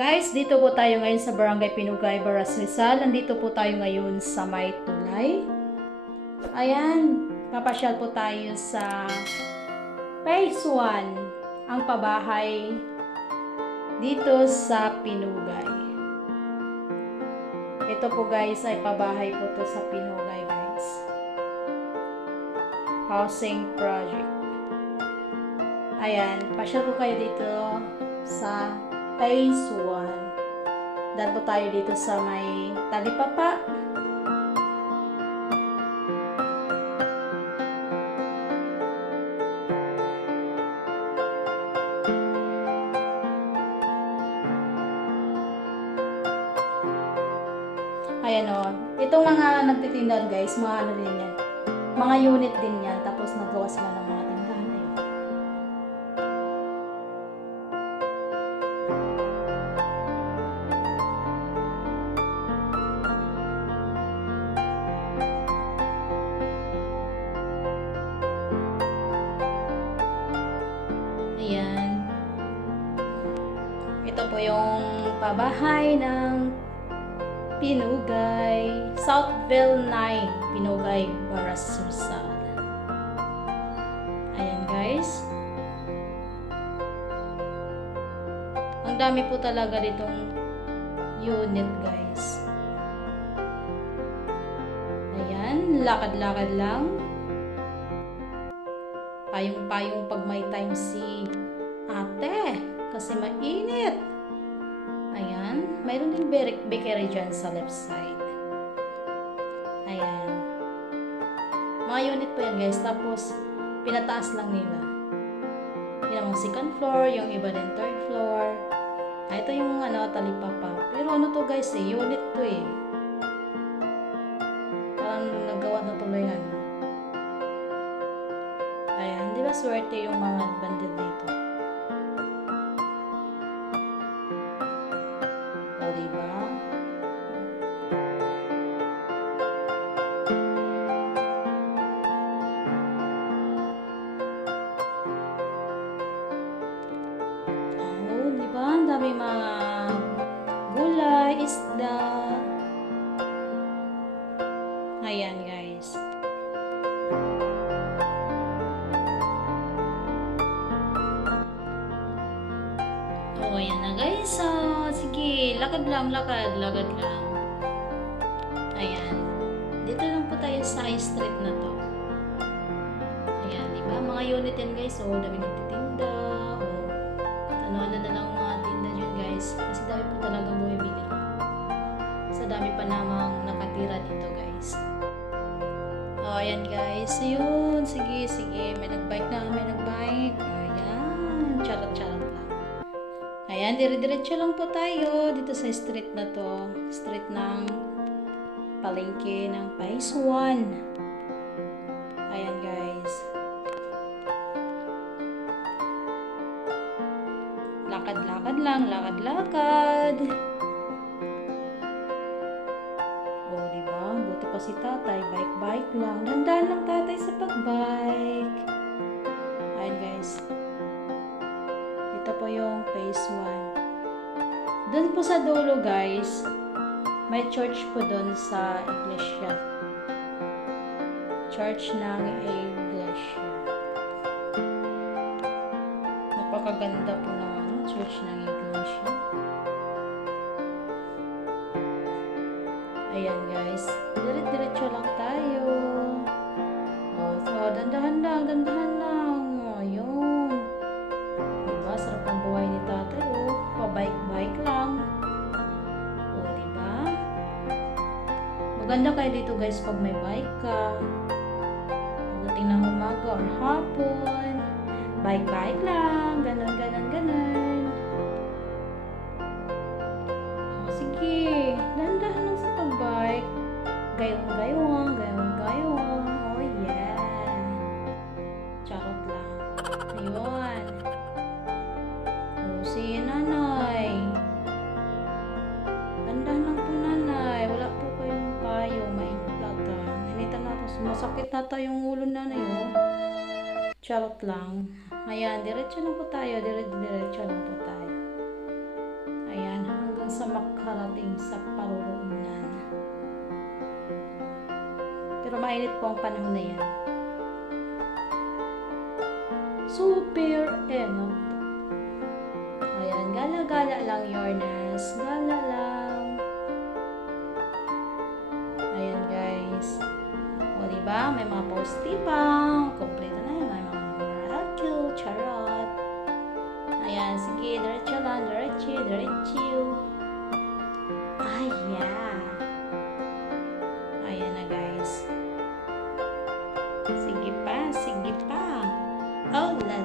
Guys, dito po tayo ngayon sa Barangay Pinugay, Baras Rizal. Nandito po tayo ngayon sa May Tulay. Ayan, papasyal po tayo sa Phase 1, ang pabahay dito sa Pinugay. Ito po guys ay pabahay po to sa Pinugay guys. Housing project. Ayan, pasyal po kayo dito sa Phase 1. Dan po tayo dito sa may Talipapa. Ayan o. Itong mga nagtitindan guys, mga ano din yan. Mga unit din yan. Tapos nagawa sila ng mga tindahan. Ayan. Ito po yung pabahay ng Pinugay, Southville 9, Pinugay, Baras Rizal. Ayan guys. Ang dami po talaga ditong unit guys. Ayan, lakad-lakad lang. Payong-payong pag may time si ate kasi mainit. Ayan, mayroon din bakery dyan sa left side. Ayan, mga unit po yan guys, tapos pinataas lang nila. Yan ang second floor, yung iba din third floor. Ito yung Talipapa, pero ano to guys unit to parang nagawa na tuloy Ayan, di ba swerte yung mga bandit dito? O, di ba? Oh, di ba? Ang dami mga gulay, isda. Ayan, guys. Oh, ayan na guys. Sige, lakad lang. Ayan. Dito lang po tayo sa street na to. Ayan, di ba? Mga unit yan guys. Dami nagtitinda. Ano-ano na lang mga tinda dyan guys. Kasi dami po talaga bumibili. Sa dami pa namang nakatira dito guys. Oh, ayan guys. Ayun. Sige. May nagbike na. Ayan. Charot lang. Ayan, dire-diretso lang po tayo dito sa street na to. Street ng palengke ng Phase 1. Ayan guys. Lakad-lakad lang. Oh, diba? Buti pa si tatay. Bike lang. Dandan lang tatay sa pag-bike. Ayan guys. Ito po yung Phase 1. Doon po sa dulo guys, may church po doon sa iglesia. Church ng iglesia. Napakaganda po ng church ng iglesia. Ayan guys, diretso lang tayo. So dandahan lang. Ayun. Diba, sarap ang buhay ni tatay pa-bike lang. Diba? Maganda kayo dito guys pag may bike ka. Pagdating ng umaga or hapon. Bike lang. Ganon. Sige, dandahan lang sa pag-bike. Gayong. Oh yeah. Charot lang. Ayun. Si nanay. Dandahan lang po nanay. Wala po kayong payo. Mainit lata. Initan natin. Masakit nata yung ulo nanay. Charot lang. Ayan. Diretso lang po tayo. Ayan. sa makarating sa paruroonan. Pero mainit po ang panahon na yan. Super enot. Ayan, gala-gala lang, Yorners. Gala lang. Ayan, guys. O, diba? May mga post-tipang. Kompleto na yun. May mga miracle, charot. Ayan, sige. Diretso lang. Diretso. Ayan. Ayan na, guys. Sige pa. Oh, la.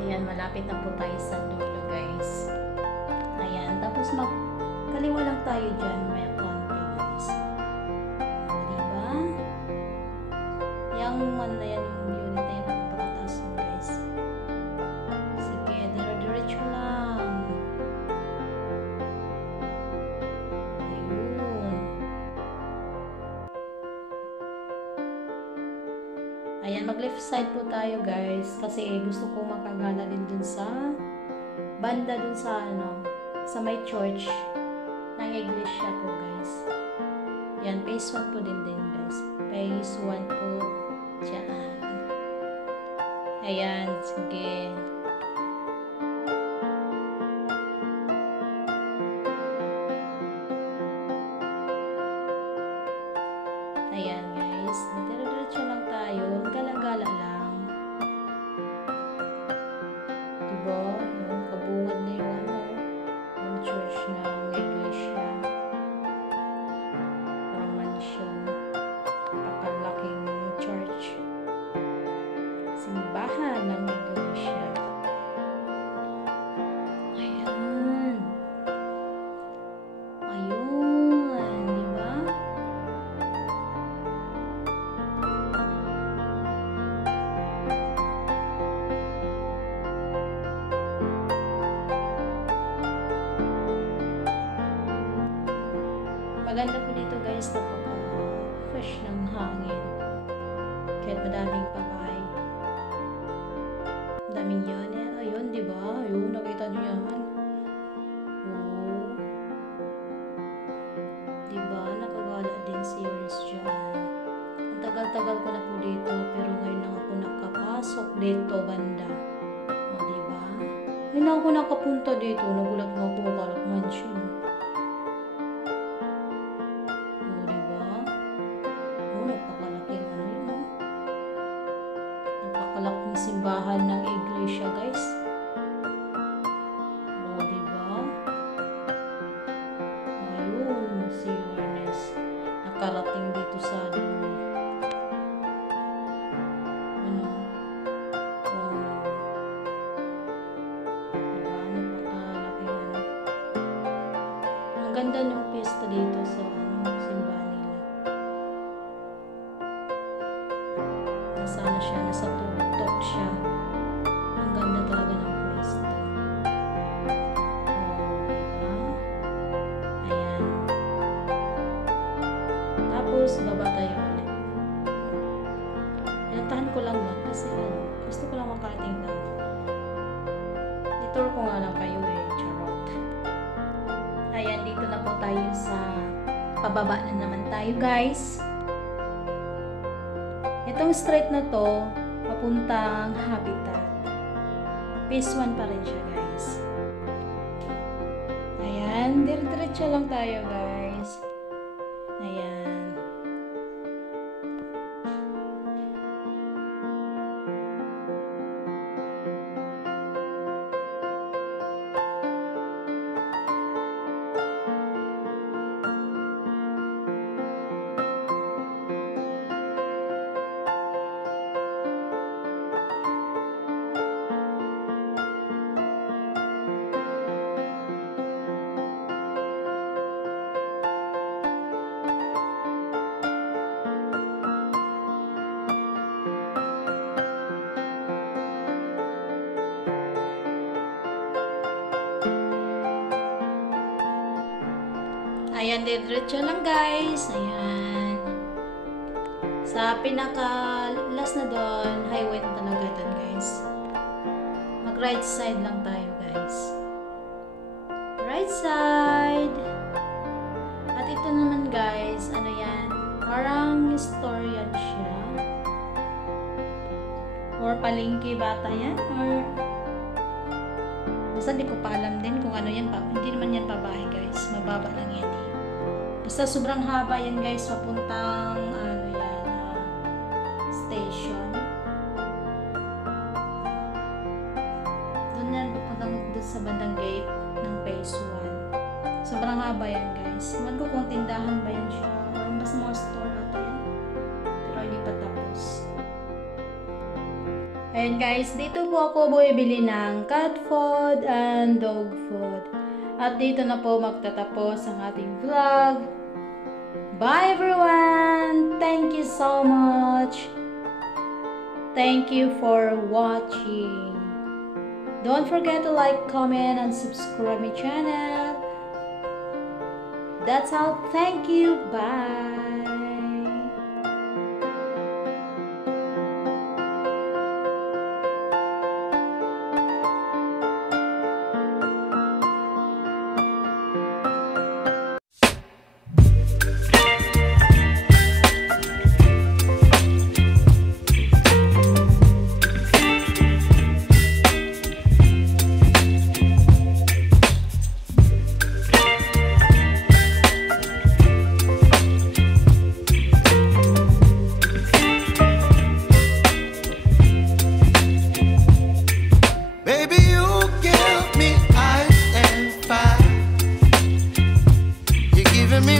Ayan, malapit na po tayo sa dulo, guys. Ayan, tapos magkaliwa lang tayo dyan, may konti, guys. Diba? Yung one na yan, yung unit na yan, ang pakataas yun, guys. Sige, diretso lang. Ayun. Ayan, mag-left side po tayo, guys, kasi gusto ko makagala din dun sa banda dun sa sa may church ng iglesia po, guys. Yan, phase 1 po din, guys. Phase 1 po dyan. Ayan, sige. Ayan, guys. Diretso lang tayo. Gala-gala lang. Diba? Yung kabungad na yung yung church ng iglesia. Parang mansion. Napakalaking church. Simbahan ng iglesia. Ayan. Ayun. Diba? Maganda po dito, guys, napaka-fresh ng hangin. Kahit madaming pabay. Daming yan. Ayun, diba? Ayun, nakita nyo yan. Oh. Diba? Nakagala din si Yoris dyan. Ang tagal-tagal ko na po dito, pero ngayon lang ako nakapasok dito, banda. O, diba? Ngayon lang ako nakapunta dito. Nagulat mo ako, kalat mansion. Napakalaking simbahan ng iglesia, guys. O, diba? Ayun, si Ernest. Nakarating dito sa dulo. Ano? O. Diba? Napakalaking Ang ganda ng pista dito sa simbahan nila. Nasaan siya? Nasa tuktok siya. Ang ganda talaga ng pwesto. Oh, diba? Ayan. Tapos, baba tayo ulit. Pinatahan ko lang lang kasi gusto ko lang makarating lang. Ditour ko nga lang kayo charot. Ayan, dito na po tayo sa pababa na naman tayo, guys. Itong street na to, papuntang Habitat. Phase 1 pa rin siya, guys. Ayan, diretso lang tayo, guys. Ayan. Ayan, diretso lang guys. Ayan. Sa pinaka last na doon, highway na talaga doon guys. Mag right side lang tayo guys. Right side. At ito naman guys, ano yan? Parang historian siya. Or palengke bata yan. Or basta di ko pa alam din kung ano yan. Hindi naman yan pabahay guys. Mababa lang yan eh. Basta sobrang haba yan guys. Papuntang ano yan, station. Doon yan papuntang doon sa bandang gate ng phase 1. Sobrang haba yan guys. Ewan ko kung tindahan ba yan siya. Or mas mga store ata yan. Pero hindi pa tapos. Ayan guys, dito po ako bumibili ng cat food and dog food. At dito na po magtatapos ang ating vlog. Bye everyone! Thank you so much! Thank you for watching. Don't forget to like, comment, and subscribe my channel. That's all. Thank you. Bye!